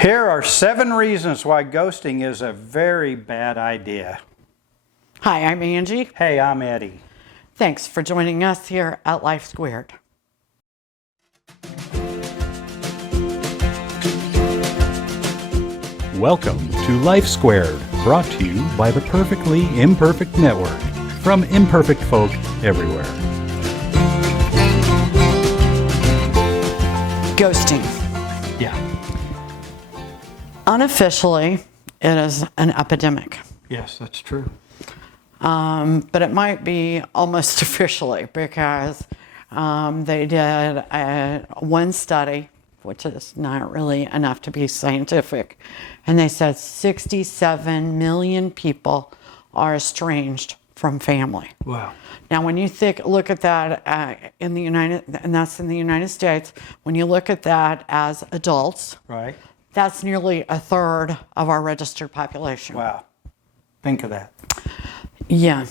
Here are 7 reasons why ghosting is a very bad idea. Hi, I'm Angie. Hey, I'm Eddie. Thanks for joining us here at Life Squared. Welcome to Life Squared, brought to you by the Perfectly Imperfect Network, from imperfect folk everywhere. Ghosting. Yeah. Unofficially, it is an epidemic. Yes, that's true. But it might be almost officially because they did one study, which is not really enough to be scientific, and they said 67 million people are estranged from family. Wow. Now, when you look at that in the United States, when you look at that as adults, Right. that's nearly a third of our registered population. Wow. Think of that. Yeah,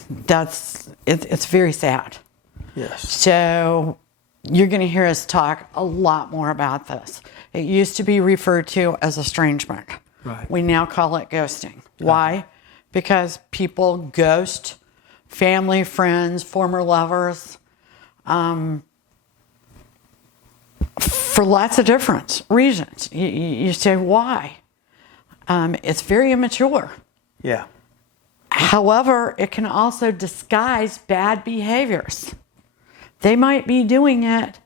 it's very sad. Yes. So you're going to hear us talk a lot more about this. It used to be referred to as estrangement. Right. We now call it ghosting. Why? Because people ghost family, friends, former lovers, for lots of different reasons. You say, why? It's very immature. Yeah. However, it can also disguise bad behaviors. They might be doing it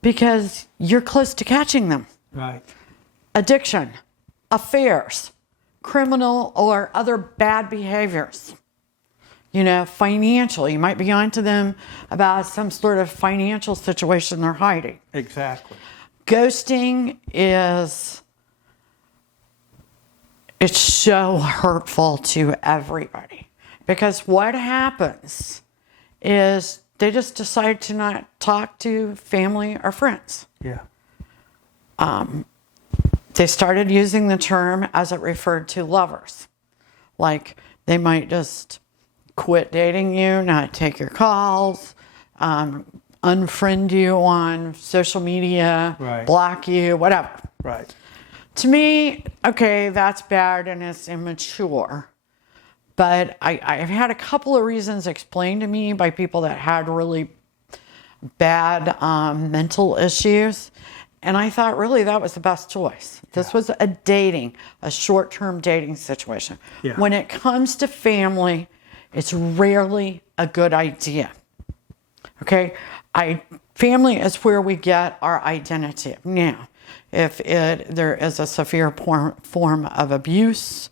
because you're close to catching them. Right. Addiction, affairs, criminal or other bad behaviors. Financial. You might be onto them about some sort of financial situation they're hiding. Exactly. Ghosting it's so hurtful to everybody, because what happens is they just decide to not talk to family or friends. Yeah. They started using the term as it referred to lovers. Like they might just quit dating you, not take your calls, unfriend you on social media, Right. block you, whatever. Right. To me, okay, that's bad and it's immature. But I've had a couple of reasons explained to me by people that had really bad mental issues. And I thought really that was the best choice. This was a short-term dating situation. Yeah. When it comes to family, it's rarely a good idea. Okay? Family is where we get our identity. Now, if there is a severe form of abuse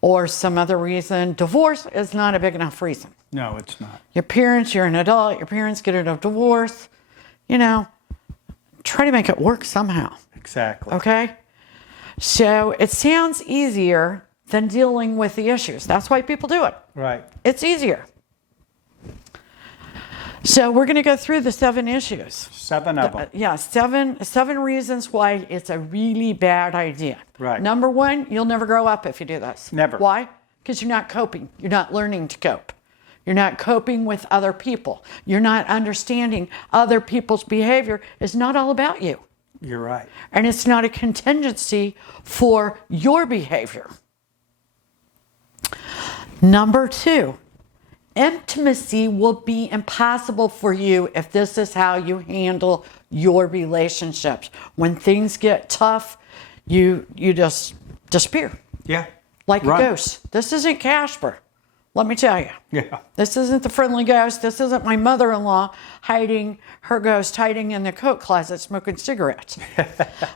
or some other reason, divorce is not a big enough reason. No, it's not. You're an adult, your parents get a divorce, try to make it work somehow. Exactly. Okay? So it sounds easier than dealing with the issues. That's why people do it. Right. It's easier. So we're going to go through the 7 issues. 7 of them. Yeah, seven reasons why it's a really bad idea. Right. Number 1, you'll never grow up if you do this. Never. Why? Because you're not coping. You're not learning to cope. You're not coping with other people. You're not understanding other people's behavior is not all about you. You're right. And it's not a contingency for your behavior. Number 2, intimacy will be impossible for you if this is how you handle your relationships. When things get tough, you just disappear. Yeah. Like Run. a ghost. This isn't Casper, let me tell you. Yeah. This isn't the friendly ghost. This isn't my mother-in-law hiding in the coat closet smoking cigarettes.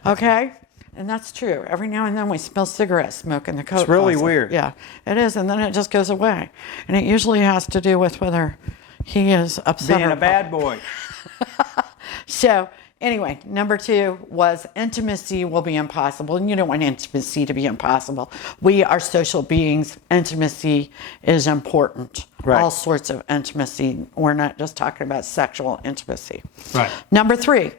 Okay? And that's true. Every now and then we smell cigarette smoke in the coat It's really closet. weird. Yeah, it is. And then it just goes away. And it usually has to do with whether he is upset Being or a bad boy. So anyway, number 2 was intimacy will be impossible. And you don't want intimacy to be impossible. We are social beings. Intimacy is important. Right. All sorts of intimacy. We're not just talking about sexual intimacy. Right. Number 3,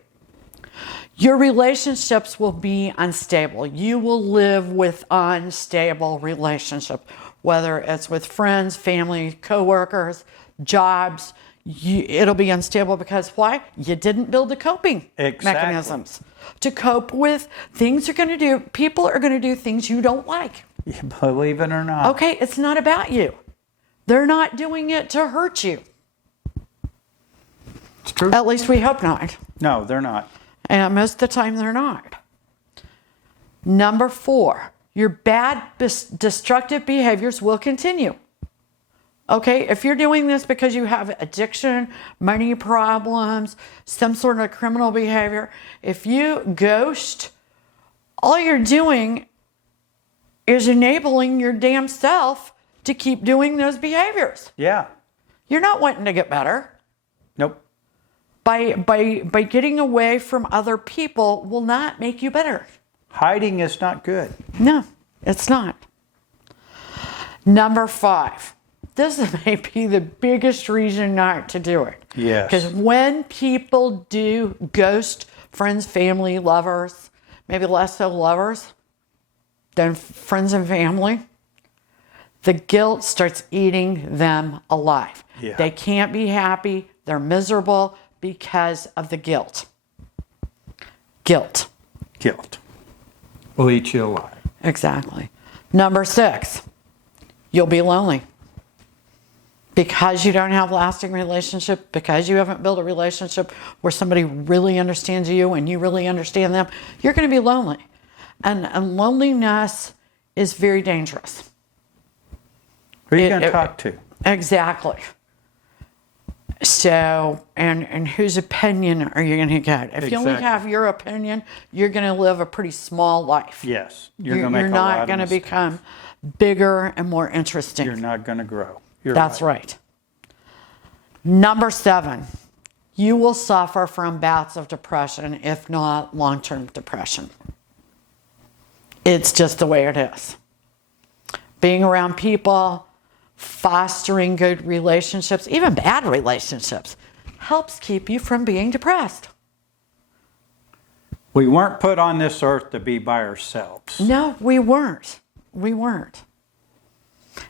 your relationships will be unstable. You will live with unstable relationships, whether it's with friends, family, coworkers, jobs. it'll be unstable because why? You didn't build the coping Exactly. mechanisms to cope with things you're going to do. People are going to do things you don't like. Believe it or not. Okay, it's not about you. They're not doing it to hurt you. It's true. At least we hope not. No, they're not. And most of the time they're not. Number 4, your bad destructive behaviors will continue. Okay, if you're doing this because you have addiction, money problems, some sort of criminal behavior, if you ghost, all you're doing is enabling your damn self to keep doing those behaviors. Yeah. You're not wanting to get better. Nope. By getting away from other people will not make you better. Hiding is not good. No, it's not. Number 5. This may be the biggest reason not to do it. Yes. Because when people do ghost friends, family, lovers, maybe less so lovers than friends and family, the guilt starts eating them alive. Yeah. They can't be happy. They're miserable because of the guilt. Guilt. Guilt will eat you alive. Exactly. Number 6, you'll be lonely. Because you don't have lasting relationship, because you haven't built a relationship where somebody really understands you and you really understand them, you're going to be lonely. And loneliness is very dangerous. Who are you going to talk to? Exactly. So, and whose opinion are you going to get? If you only Exactly. have your opinion, you're going to live a pretty small life. Yes. You're going to make You're a lot not of going to mistakes. become bigger and more interesting. You're not going to grow. You're That's right. Number 7, you will suffer from bouts of depression, if not long-term depression. It's just the way it is. Being around people, fostering good relationships, even bad relationships, helps keep you from being depressed. We weren't put on this earth to be by ourselves. No, we weren't. We weren't.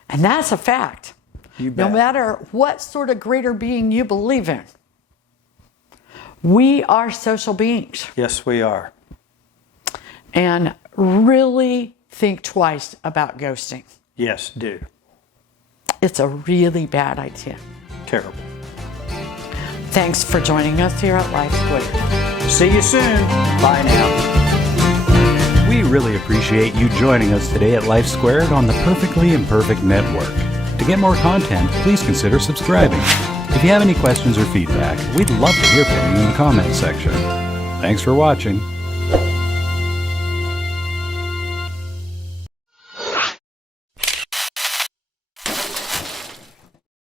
And that's a fact. You No bet. matter what sort of greater being you believe in, we are social beings. Yes, we are. And really think twice about ghosting. Yes, do. It's a really bad idea. Terrible. Thanks for joining us here at Life Squared. See you soon. Bye now. We really appreciate you joining us today at Life Squared on the Perfectly Imperfect Network. To get more content, please consider subscribing. If you have any questions or feedback, we'd love to hear from you in the comments section. Thanks for watching.